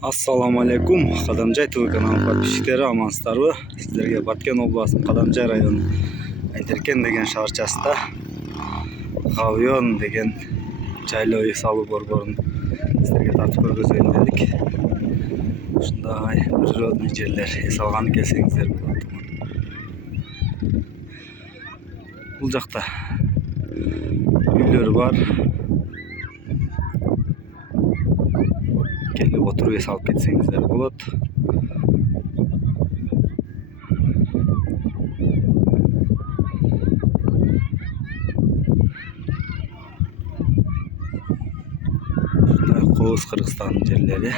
Ассаламу алейкум, Кадамжай ТВ каналы подписчиктери, амансыздарбы? Сиздерге Баткен областынын Кадамжай районунун Айтеркен деген шаарчасында Гавьон деген жайлоо үй салуу борборун сиздерге тартып көргөзөйүн дедик. Ушундай природный жерлер эс алган келсеңиздер болот. Бул жакта үйлөр бар. Келип отуруп эс алып кетсеңиздер болот. Ушундай Кооз Кыргызстандын жерлери.